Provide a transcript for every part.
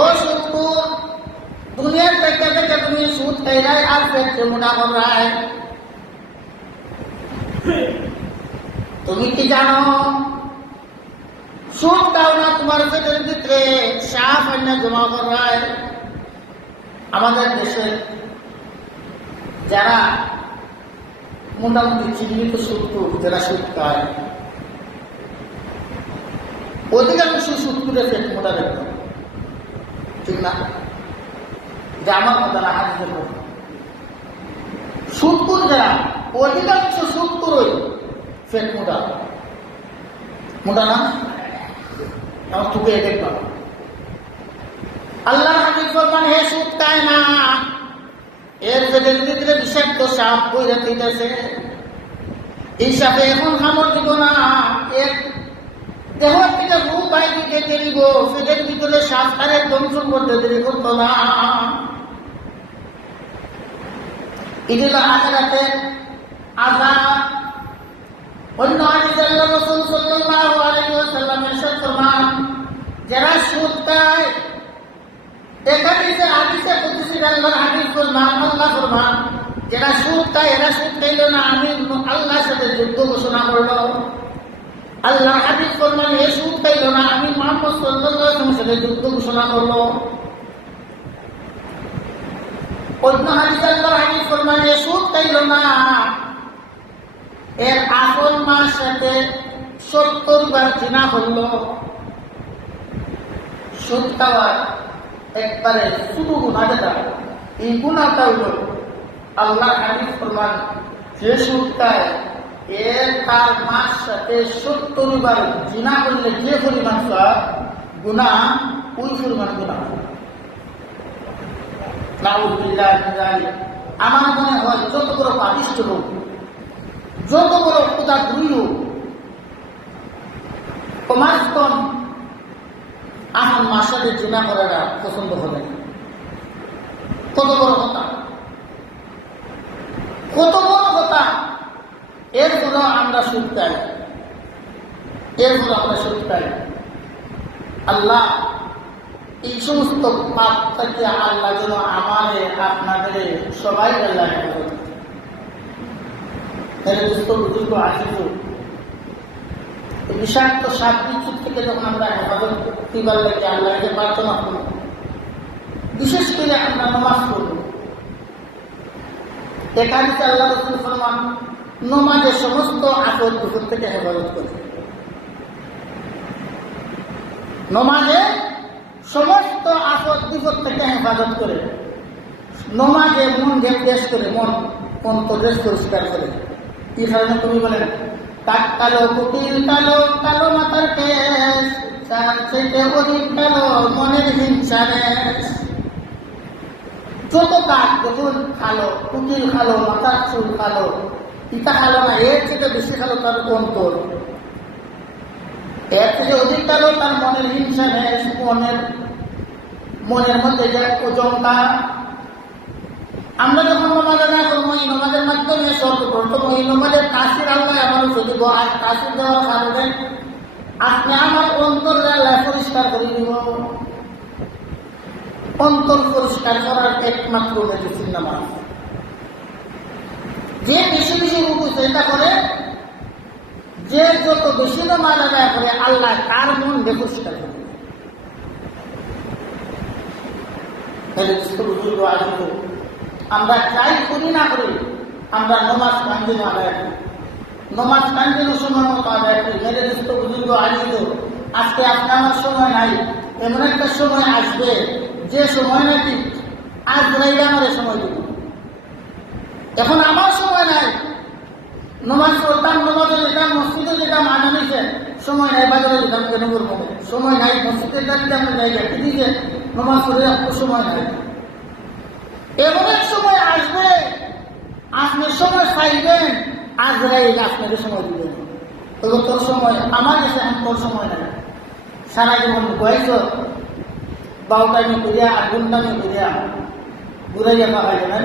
ও সুদখোর, দুনিয়ার থেকে থেকে তুমি সুদ খাইলাই আর পেটে মোটা করাই। তুমি কি জানো সুদ খাও না তোমার পেটের ভিতরে সাপ আইনা জমা করায়? আমাদের দেশে যারা মোটামুটি চিহ্নিত সুদখোর, যারা সুদ খায়, অধিকাংশ সুদখোরে পেট মোটা দেখতে, ঠিক না? যে আমার কথা না, হাদিসের কথা। সুদখোর যারা, অধিকাংশ সুদখোরই পেট মোটা। মোটা না? আমার তোকে দেখবা আল্লাহ হাদিস ফরমান, হে সুদ খায় না, এর পেটের ভিতরে বিষাক্ত সাপ বইরা দিতেছে। এই সাপে এখন কামড় দিব না, এর দেহ থেকে রূপ বাইরে কেটে দিব, পেটের ভিতরে সাপ তারে দংশন করতে দেরি করতো না। এগুলো আখিরাতের আযাব। অন্য হাদিসে আল্লাহ রাসূল সাল্লাল্লাহু আলাইহি ওয়াসাল্লাম ইরশাদ ফরমান, যারা সুদ খায়, এখানে যে হাদিসে কুদসি আল্লাহর হাদিস ফরমান, আল্লাহ ফরমান, যারা সুদ খায় এরা সুদ খাইল না, আমি আল্লাহর সাথে যুদ্ধ ঘোষণা করলো। আল্লাহ হাদিস ফরমান, এ সুদ খাইল না, আমি মুহাম্মদ সাল্লাল্লাহু আলাইহি ওয়াসাল্লামের সাথে যুদ্ধ ঘোষণা করলো। অন্য হাদিসে আল্লাহর হাদিস ফরমান, এ সুদ খাইল না, এর আসল মার সাথে 70 বার জিনা করলো। সুদ খাওয়ার একবারে শুধু গুনাহ যেটা, এই গুনাহটা হলো আল্লাহর হাদিস ফরমান, যে সুদ খায় এর তার মার সাথে 70 বার জিনা করলে যে পরিমাণ গুনাহ, ওই পরিমাণ গুনাহ। নাউযুবিল্লাহ মিন যালিক। আমার মনে হয় যত বড় পাপিষ্ঠ লোক, যত বড় খোদাদ্রোহী হোক, কমাসকম আমার মার সাথে জিনা করাটা পছন্দ হবে না। কত বড় কথা, কত বড় কথা। এরপরও আমরা সুদ খাই, এরপরও আমরা সুদ খাই। আল্লাহ এই সমস্ত পাপ থেকে আল্লাহ যেন আমাদের আপনাদের সবাই আল্লাহ হেফাজত করে। বুজুর্গ আসিত বিষাক্ত সাপ বিচ্ছুত থেকে যখন আমরা হেফাজত করিবার লাগে আল্লাহকে প্রার্থনা করব, বিশেষ করে আমরা নামাজ পড়ব। এখানে আল্লাহ রাসূল ফরমান, নামাজের সমস্ত আপদ বিপদ থেকে হেফাজত করে। নামাজে সমস্ত আপদ বিপদ থেকে হেফাজত করে। নামাজে মন গ্যাস করে, মন অন্তর্দেশ পরিষ্কার করে। কি কারণে তুমি বলেন, কাক কালো, কুকিল কালো, কালো মাথার কেশ, চার থেকে অধিক কালো মনের হিংসা রেশ। যত কাক দেখুন কালো, কুকিল কালো, মাথার চুল কালো, ইটা কালো না, এর থেকে বেশি কালো তার অন্তর, এর থেকে অধিক কালো তার মনের হিংসা রেশ, মনের মধ্যে যে ওজনটা। আমরা যখন নমাজ আদায় করবো, এই নমাজের মাধ্যমে সর্বপ্রথম এই নমাজের তাসির আল্লাহ আমার উপর দিব। আর তাসির দেওয়ার কারণে আপনি আমার অন্তরে আল্লাহ পরিষ্কার করে দিব। অন্তর পরিষ্কার করার একমাত্র মেডিসিন নামাজ। যে বেশি বেশি রুকু চেষ্টা করে, যে যত বেশি নামাজ আদায় করে, আল্লাহ তার মন পরিষ্কার করে। আমরা চাই করি না করি, আমরা নমাজ কান্দিন আদায় করি। নমাজ কান্দিন সময় মতো আদায় করি। মেরে দুস্থ বুজুর্গ আয়োজিত, আজকে আপনি আমার সময় নাই, এমন একটা সময় আসবে যে সময় নাকি আজরাইল আমার সময় দিব। এখন আমার সময় নাই, নমাজ পড়তাম, নমাজে যেতাম, মসজিদে যেতাম, আগামীতে সময় নাই, বাজারে যেতাম, কেন করবো সময় নাই, মসজিদে যেতাম জায়গা কি দিকে নমাজ পড়ে সময় নাই। এমন এক সময় আসবে, আপনি সময় চাইবেন, আজরাইল আপনাকে সময় দিবেন। তবে তোর সময় আমার কাছে, তোর সময় নাই। সারা জীবন বয়স বাউটামি করিয়া, আগুনটামি করিয়া ঘুরাইয়া পাকাইবে না,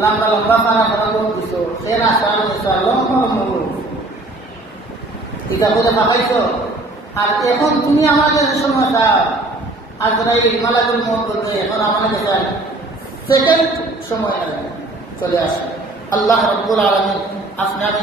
লম্বা লম্বা পাড়া পাড়া করে দিছ, সে রাস্তা লম্বা লম্বা করে এটা করে পাকাইছ। আর এখন তুমি আমাদের সময় চাও, আজরাইল মালাকুল মউত বলতে এখন আমাদের কাছে সেকেন্ড সময় চলে আসে। আল্লাহ রাব্বুল আলামিন আপনি আমি